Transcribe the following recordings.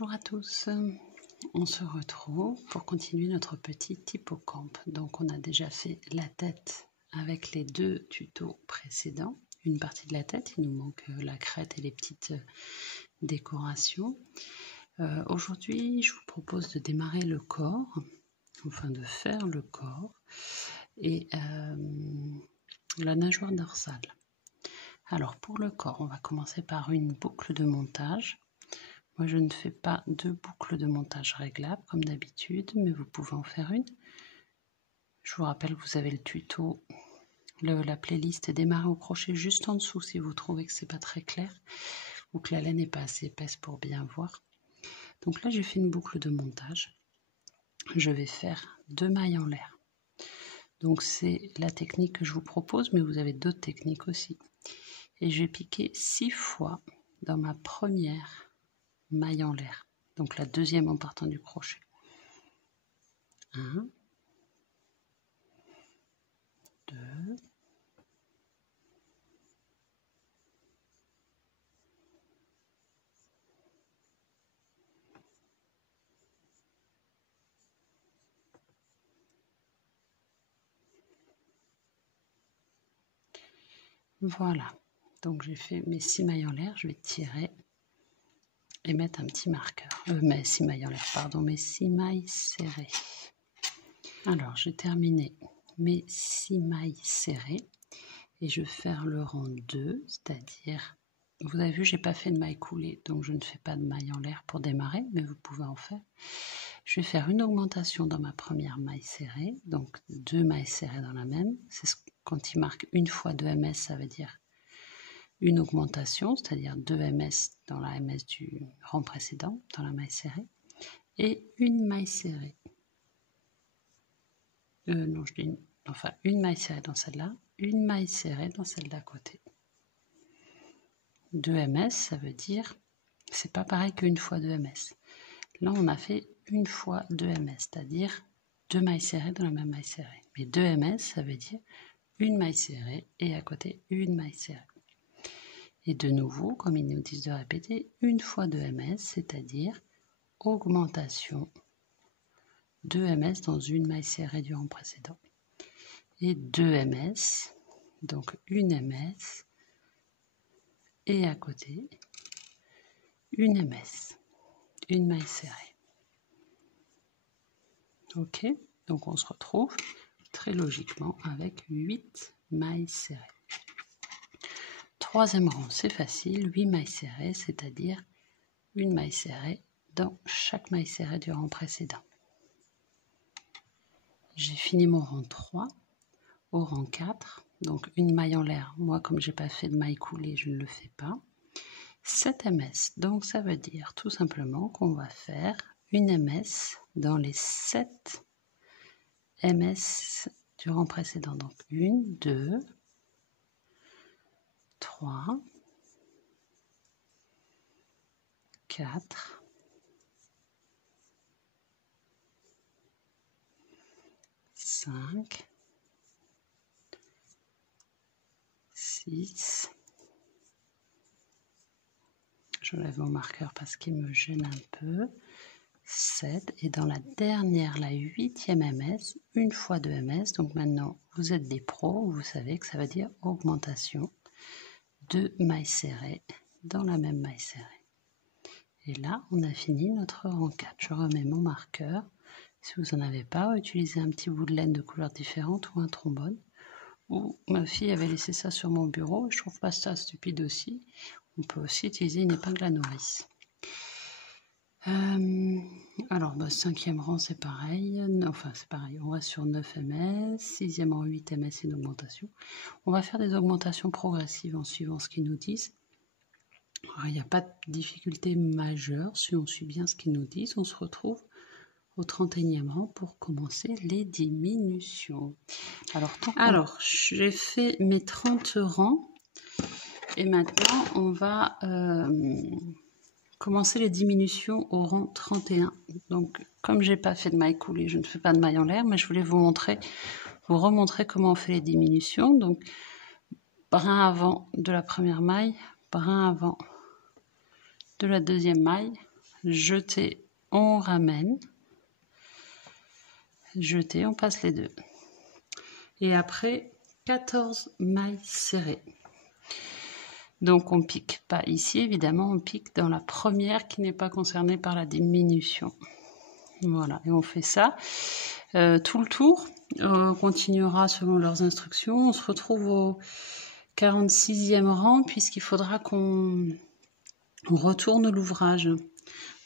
Bonjour à tous, on se retrouve pour continuer notre petit hippocampe. Donc on a déjà fait la tête avec les deux tutos précédents, une partie de la tête, il nous manque la crête et les petites décorations. Aujourd'hui je vous propose de démarrer le corps, enfin de faire le corps et la nageoire dorsale. Alors pour le corps, on va commencer par une boucle de montage. Moi, je ne fais pas de boucle de montage réglable comme d'habitude, mais vous pouvez en faire une. Je vous rappelle, vous avez le tuto, la playlist démarrer au crochet juste en dessous si vous trouvez que c'est pas très clair ou que la laine n'est pas assez épaisse pour bien voir. Donc là, j'ai fait une boucle de montage. Je vais faire 2 mailles en l'air. Donc c'est la technique que je vous propose, mais vous avez d'autres techniques aussi. Et je vais piquer 6 fois dans ma première maille en l'air, donc la deuxième en partant du crochet. 1, 2, voilà, donc j'ai fait mes 6 mailles en l'air, je vais tirer et mettre un petit marqueur, mes 6 mailles en l'air, pardon, mes 6 mailles serrées. Alors j'ai terminé mes 6 mailles serrées et je vais faire le rang 2, c'est-à-dire, vous avez vu, j'ai pas fait de maille coulée, donc je ne fais pas de maille en l'air pour démarrer, mais vous pouvez en faire. Je vais faire une augmentation dans ma première maille serrée, donc 2 mailles serrées dans la même. C'est quand il marque une fois 2 ms, ça veut dire une augmentation, c'est-à-dire 2 ms dans la ms du rang précédent, dans la maille serrée, et une maille serrée. Non, je dis enfin une maille serrée dans celle-là, une maille serrée dans celle d'à côté. 2 ms, ça veut dire, c'est pas pareil qu'une fois 2 ms. Là, on a fait une fois 2 ms, c'est-à-dire 2 mailles serrées dans la même maille serrée. Mais 2 ms, ça veut dire une maille serrée et à côté une maille serrée. Et de nouveau, comme ils nous disent de répéter, une fois 2 ms, c'est-à-dire augmentation 2 ms dans une maille serrée du rang précédent. Et 2 ms, donc une ms, et à côté une ms, une maille serrée. Ok, donc on se retrouve très logiquement avec 8 mailles serrées. Troisième rang, c'est facile, 8 mailles serrées, c'est-à-dire une maille serrée dans chaque maille serrée du rang précédent. J'ai fini mon rang 3, au rang 4, donc une maille en l'air. Moi, comme j'ai pas fait de maille coulée, je ne le fais pas. 7 ms, donc ça veut dire tout simplement qu'on va faire une ms dans les 7 ms du rang précédent. Donc 1, 2, 3, 4, 5, 6, je lève mon marqueur parce qu'il me gêne un peu, 7, et dans la dernière, la 8e ms, une fois 2 ms, donc maintenant vous êtes des pros, vous savez que ça veut dire augmentation de mailles serrées dans la même maille serrée. Et là, on a fini notre rang 4. Je remets mon marqueur. Si vous n'en avez pas, utilisez un petit bout de laine de couleur différente ou un trombone. Ou ma fille avait laissé ça sur mon bureau. Je trouve pas ça stupide aussi. On peut aussi utiliser une épingle à nourrice. Alors, 5e rang, c'est pareil. Enfin, c'est pareil. On va sur 9 ms. 6e rang, 8 ms, une augmentation. On va faire des augmentations progressives en suivant ce qu'ils nous disent. Alors, il n'y a pas de difficulté majeure. Si on suit bien ce qu'ils nous disent, on se retrouve au 31e rang pour commencer les diminutions. Alors j'ai fait mes 30 rangs et maintenant on va commencer les diminutions au rang 31. Donc comme j'ai pas fait de maille coulée, je ne fais pas de maille en l'air, mais je voulais vous remontrer comment on fait les diminutions. Donc brin avant de la première maille, brin avant de la deuxième maille, jeté, on ramène, jeté, on passe les 2. Et après, 14 mailles serrées. Donc on pique pas ici, évidemment, on pique dans la première qui n'est pas concernée par la diminution. Voilà, et on fait ça tout le tour. On continuera selon leurs instructions. On se retrouve au 46e rang puisqu'il faudra qu'on retourne l'ouvrage.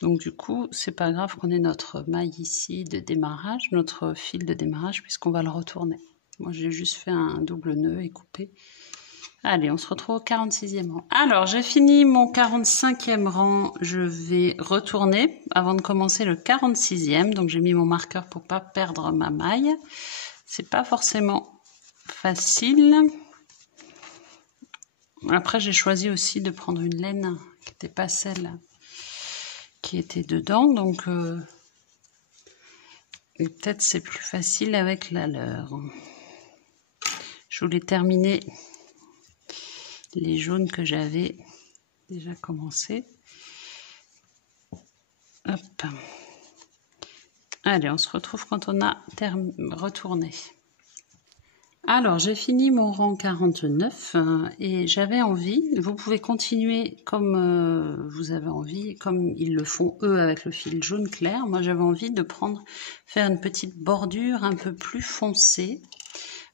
Donc du coup, c'est pas grave qu'on ait notre maille ici de démarrage, notre fil de démarrage, puisqu'on va le retourner. Moi, j'ai juste fait un double nœud et coupé. Allez, on se retrouve au 46e rang. Alors, j'ai fini mon 45e rang. Je vais retourner avant de commencer le 46e. Donc, j'ai mis mon marqueur pour pas perdre ma maille. C'est pas forcément facile. Après, j'ai choisi aussi de prendre une laine qui n'était pas celle qui était dedans. Donc, et peut-être c'est plus facile avec la leur. Je voulais terminer les jaunes que j'avais déjà commencé. Hop. Allez, on se retrouve quand on a retourné. Alors, j'ai fini mon rang 49 et j'avais envie, vous pouvez continuer comme vous avez envie, comme ils le font eux avec le fil jaune clair. Moi, j'avais envie de faire une petite bordure un peu plus foncée.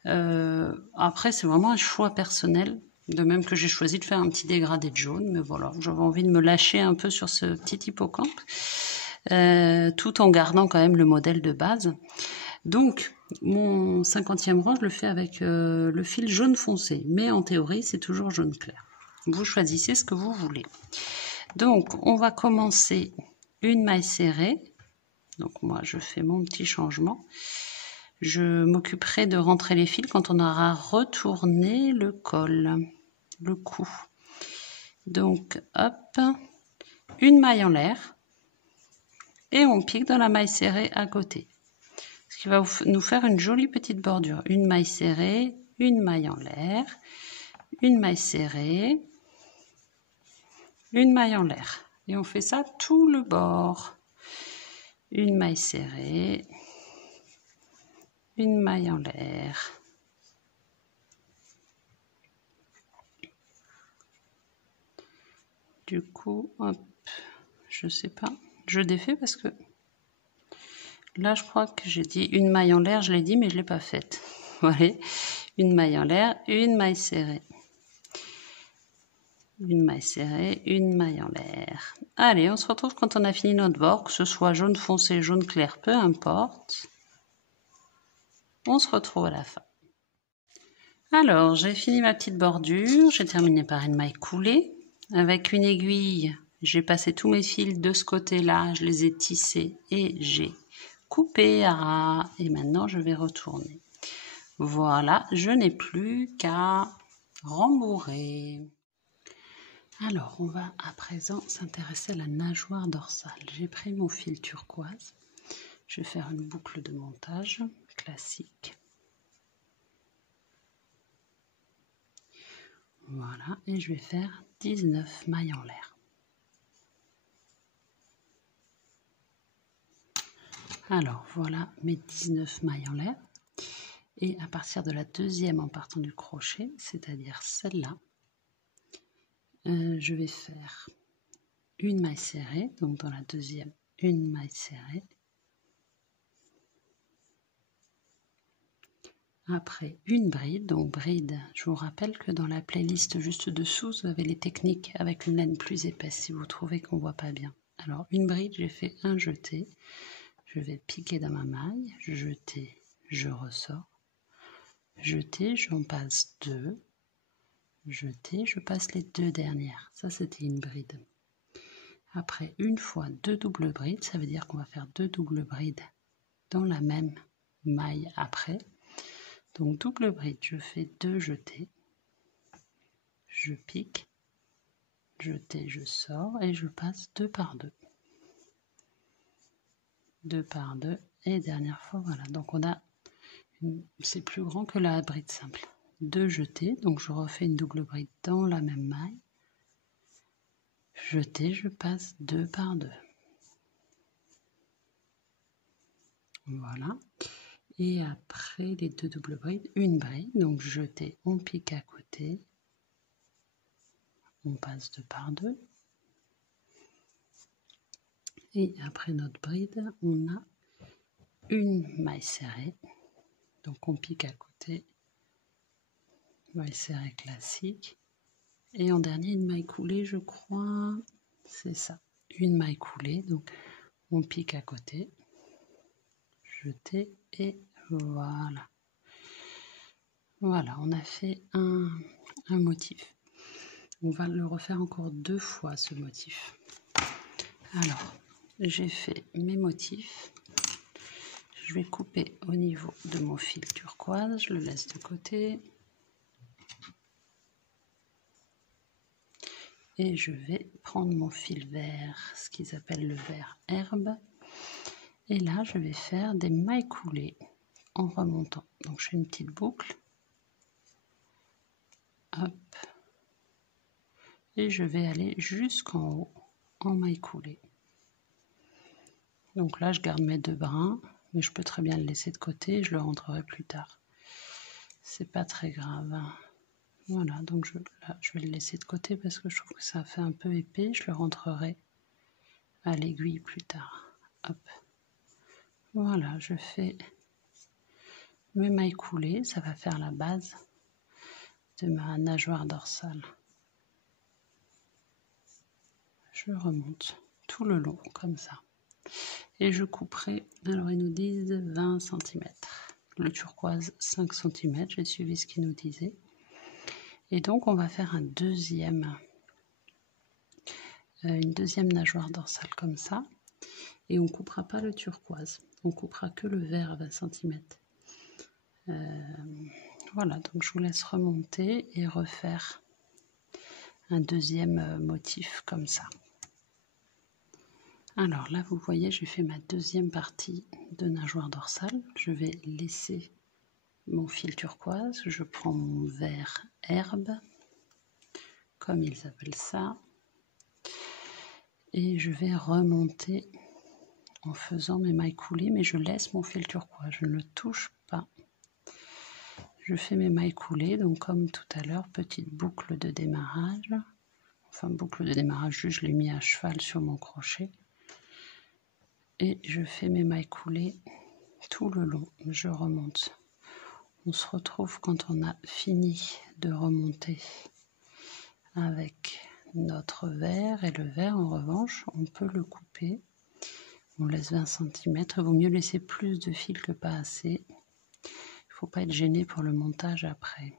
Après, c'est vraiment un choix personnel. De même que j'ai choisi de faire un petit dégradé de jaune, mais voilà, j'avais envie de me lâcher un peu sur ce petit hippocampe, tout en gardant quand même le modèle de base. Donc, mon 50e rang, je le fais avec le fil jaune foncé, mais en théorie, c'est toujours jaune clair. Vous choisissez ce que vous voulez. Donc, on va commencer une maille serrée. Donc, moi, je fais mon petit changement. Je m'occuperai de rentrer les fils quand on aura retourné le col, le cou. Donc, hop, une maille en l'air et on pique dans la maille serrée à côté. Ce qui va nous faire une jolie petite bordure. Une maille serrée, une maille en l'air, une maille serrée, une maille en l'air. Et on fait ça tout le bord. Une maille serrée, une maille en l'air. Du coup, hop, je sais pas, je défais parce que là, je crois que j'ai dit une maille en l'air, je l'ai dit, mais je l'ai pas faite. Voilà, une maille en l'air, une maille serrée. Une maille serrée, une maille en l'air. Allez, on se retrouve quand on a fini notre bord, que ce soit jaune foncé, jaune clair, peu importe. On se retrouve à la fin. Alors, j'ai fini ma petite bordure, j'ai terminé par une maille coulée. Avec une aiguille, j'ai passé tous mes fils de ce côté-là, je les ai tissés et j'ai coupé à ras. Et maintenant, je vais retourner. Voilà, je n'ai plus qu'à rembourrer. Alors, on va à présent s'intéresser à la nageoire dorsale. J'ai pris mon fil turquoise. Je vais faire une boucle de montage classique. Voilà, et je vais faire 19 mailles en l'air. Alors, voilà mes 19 mailles en l'air. Et à partir de la deuxième en partant du crochet, c'est-à-dire celle-là, je vais faire une maille serrée, donc dans la deuxième, une maille serrée. Après, une bride, donc bride, je vous rappelle que dans la playlist juste dessous, vous avez les techniques avec une laine plus épaisse si vous trouvez qu'on ne voit pas bien. Alors, une bride, j'ai fait un jeté, je vais piquer dans ma maille, jeter, je ressors, jeter, j'en passe 2, jeter, je passe les 2 dernières. Ça, c'était une bride. Après, une fois 2 doubles brides, ça veut dire qu'on va faire 2 doubles brides dans la même maille après. Donc double bride, je fais 2 jetés, je pique, jeté, je sors et je passe 2 par 2. 2 par 2 et dernière fois, voilà. Donc on a, c'est plus grand que la bride simple. 2 jetés, donc je refais une double bride dans la même maille. Jeté, je passe 2 par 2. Voilà. Et après les 2 doubles brides, une bride, donc jeter, on pique à côté, on passe 2 par 2. Et après notre bride, on a une maille serrée, donc on pique à côté, maille serrée classique. Et en dernier, une maille coulée, je crois, c'est ça, une maille coulée, donc on pique à côté, jeter et voilà. Voilà, on a fait un motif. On va le refaire encore 2 fois ce motif. Alors, j'ai fait mes motifs. Je vais couper au niveau de mon fil turquoise, je le laisse de côté. Et je vais prendre mon fil vert, ce qu'ils appellent le vert herbe. Et là, je vais faire des mailles coulées en remontant. Donc, je fais une petite boucle. Hop. Et je vais aller jusqu'en haut en mailles coulées. Donc là, je garde mes 2 brins, mais je peux très bien le laisser de côté, je le rentrerai plus tard. C'est pas très grave. Voilà, donc là, je vais le laisser de côté parce que je trouve que ça fait un peu épais. Je le rentrerai à l'aiguille plus tard. Hop. Voilà, je fais mes mailles coulées, ça va faire la base de ma nageoire dorsale. Je remonte tout le long comme ça. Et je couperai, alors ils nous disent 20 cm. Le turquoise 5 cm, j'ai suivi ce qu'ils nous disaient. Et donc on va faire une deuxième nageoire dorsale comme ça. Et on ne coupera pas le turquoise, on coupera que le vert à 20 cm. Voilà, donc je vous laisse remonter et refaire un deuxième motif comme ça. Alors là, vous voyez, j'ai fait ma deuxième partie de nageoire dorsale. Je vais laisser mon fil turquoise, je prends mon vert herbe, comme ils appellent ça, et je vais remonter en faisant mes mailles coulées, mais je laisse mon fil turquoise, je ne le touche pas. Je fais mes mailles coulées, donc comme tout à l'heure, petite boucle de démarrage. Enfin, boucle de démarrage, je l'ai mis à cheval sur mon crochet. Et je fais mes mailles coulées tout le long, je remonte. On se retrouve quand on a fini de remonter avec notre vert. Et le vert, en revanche, on peut le couper. On laisse 20 cm. Il vaut mieux laisser plus de fil que pas assez. Il ne faut pas être gêné pour le montage après.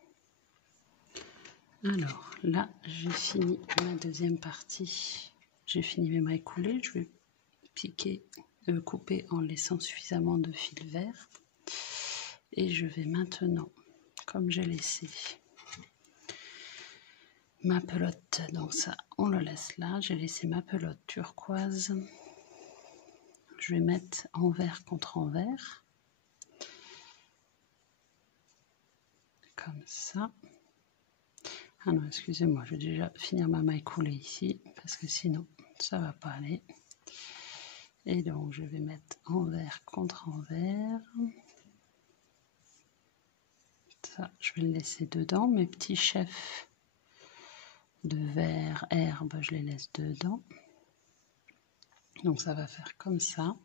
Alors là, j'ai fini ma deuxième partie. J'ai fini mes mailles coulées. Je vais couper en laissant suffisamment de fil vert. Et je vais maintenant, comme j'ai laissé ma pelote, donc ça, on le laisse là. J'ai laissé ma pelote turquoise. Je vais mettre envers contre envers. Comme ça. Ah non, excusez-moi, je vais déjà finir ma maille coulée ici, parce que sinon, ça ne va pas aller. Et donc, je vais mettre envers contre envers. Ça, je vais le laisser dedans. Mes petits chefs de vert herbe, je les laisse dedans. Donc, ça va faire comme ça.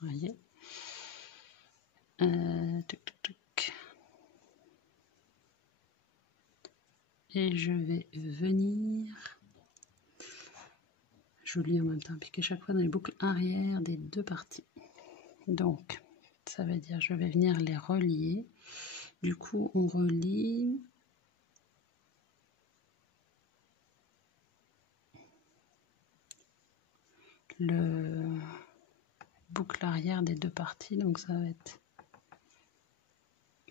Vous voyez. Et je vais venir, je lis en même temps, piquer chaque fois dans les boucles arrière des 2 parties. Donc, ça veut dire je vais venir les relier. Du coup, on relie le boucle arrière des 2 parties. Donc, ça va être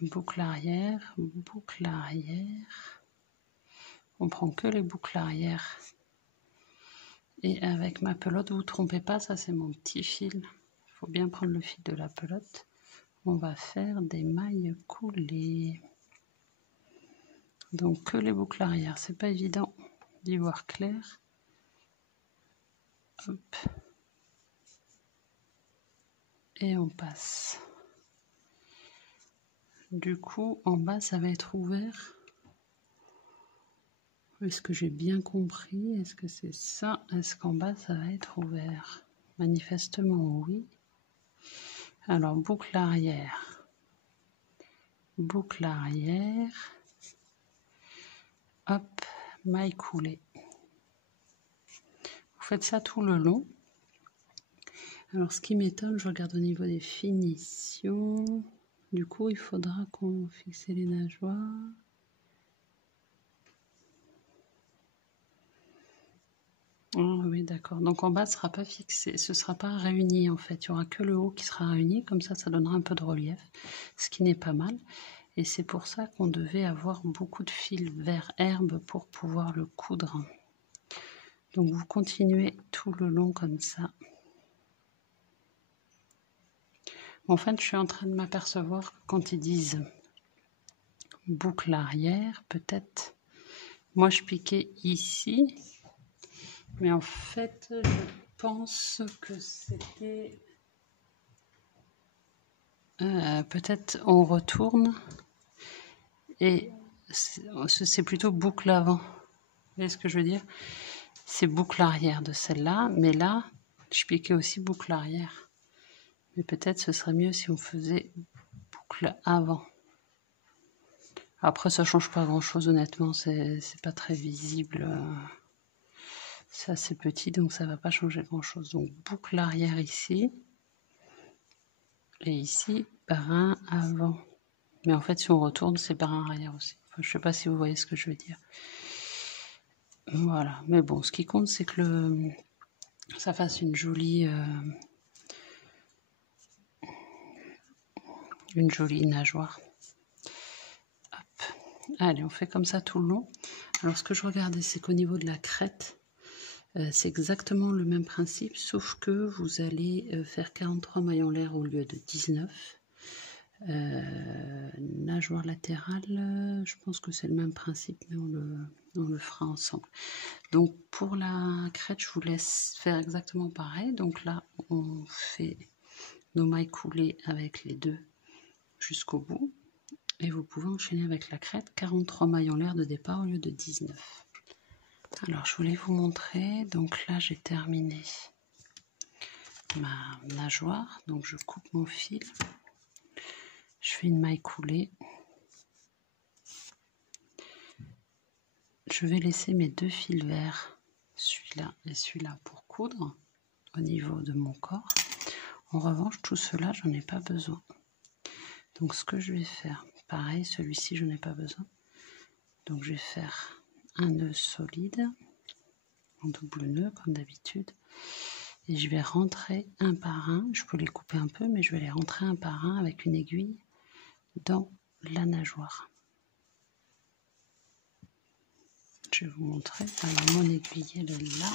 boucle arrière, boucle arrière. On prend que les boucles arrière. Et avec ma pelote, vous ne vous trompez pas, ça c'est mon petit fil. Il faut bien prendre le fil de la pelote. On va faire des mailles coulées. Donc que les boucles arrière, c'est pas évident d'y voir clair. Hop. et on passe. Du coup, en bas, ça va être ouvert. Est-ce que j'ai bien compris? Est-ce que c'est ça? Est-ce qu'en bas, ça va être ouvert? Manifestement, oui. Alors, boucle arrière. Boucle arrière. Hop, maille coulée. Vous faites ça tout le long. Alors, ce qui m'étonne, je regarde au niveau des finitions. Du coup, il faudra qu'on fixe les nageoires. Oh, oui, d'accord. Donc en bas, ce ne sera pas fixé, ce ne sera pas réuni en fait. Il n'y aura que le haut qui sera réuni, comme ça donnera un peu de relief, ce qui n'est pas mal. Et c'est pour ça qu'on devait avoir beaucoup de fils vert herbe pour pouvoir le coudre. Donc vous continuez tout le long comme ça. En fait, je suis en train de m'apercevoir que quand ils disent boucle arrière, peut-être, moi je piquais ici, mais en fait, je pense que c'était... peut-être on retourne et c'est plutôt boucle avant. Vous voyez ce que je veux dire? C'est boucle arrière de celle-là, mais là, je piquais aussi boucle arrière. Mais peut-être ce serait mieux si on faisait boucle avant. Après, ça change pas grand-chose, honnêtement, c'est pas très visible. C'est assez petit, donc ça va pas changer grand-chose. Donc boucle arrière ici. Et ici, barin avant. Mais en fait, si on retourne, c'est barin arrière aussi. Enfin, je sais pas si vous voyez ce que je veux dire. Voilà. Mais bon, ce qui compte, c'est que ça fasse une jolie nageoire. Hop. Allez, on fait comme ça tout le long. Alors, ce que je regardais, c'est qu'au niveau de la crête, c'est exactement le même principe, sauf que vous allez faire 43 maillons l'air au lieu de 19. Nageoire latérale, je pense que c'est le même principe, mais on le fera ensemble. Donc pour la crête, je vous laisse faire exactement pareil. Donc là, on fait nos mailles coulées avec les deux jusqu'au bout. Et vous pouvez enchaîner avec la crête, 43 mailles en l'air de départ au lieu de 19. Alors je voulais vous montrer, donc là j'ai terminé ma nageoire. Donc je coupe mon fil. Je fais une maille coulée. Je vais laisser mes deux fils verts, celui-là et celui-là, pour coudre au niveau de mon corps. En revanche, tout cela, j'en ai pas besoin. Donc ce que je vais faire, pareil, celui-ci, je n'ai pas besoin. Donc je vais faire un nœud solide, en double nœud comme d'habitude. Et je vais rentrer un par un, je peux les couper un peu, mais je vais les rentrer un par un avec une aiguille dans la nageoire. Je vais vous montrer. Alors mon aiguille, elle est là.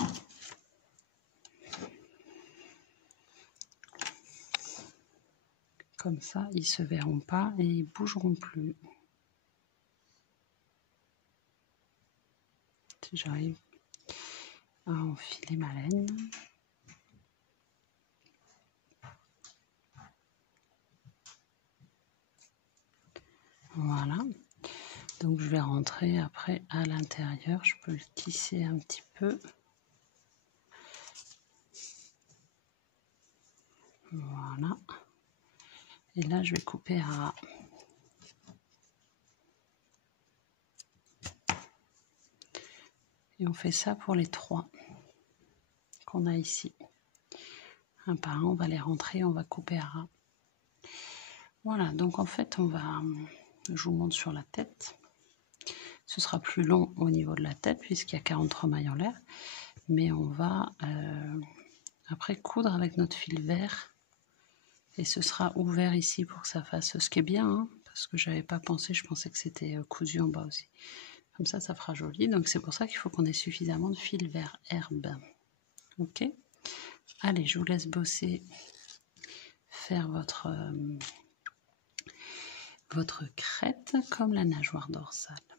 Comme ça, ils ne se verront pas et ils ne bougeront plus. Si j'arrive à enfiler ma laine. Voilà. Donc je vais rentrer après à l'intérieur. Je peux le tisser un petit peu. Voilà. Et là, je vais couper à ras. Et on fait ça pour les trois qu'on a ici. Un par un, on va les rentrer, on va couper à ras. Voilà, donc en fait, je vous montre sur la tête. Ce sera plus long au niveau de la tête puisqu'il y a 43 mailles en l'air. Mais on va après coudre avec notre fil vert. Et ce sera ouvert ici pour que ça fasse, ce qui est bien, hein, parce que j'avais pas pensé, je pensais que c'était cousu en bas aussi. Comme ça fera joli. Donc c'est pour ça qu'il faut qu'on ait suffisamment de fil vert herbe. Ok. Allez, je vous laisse bosser, faire votre crête comme la nageoire dorsale.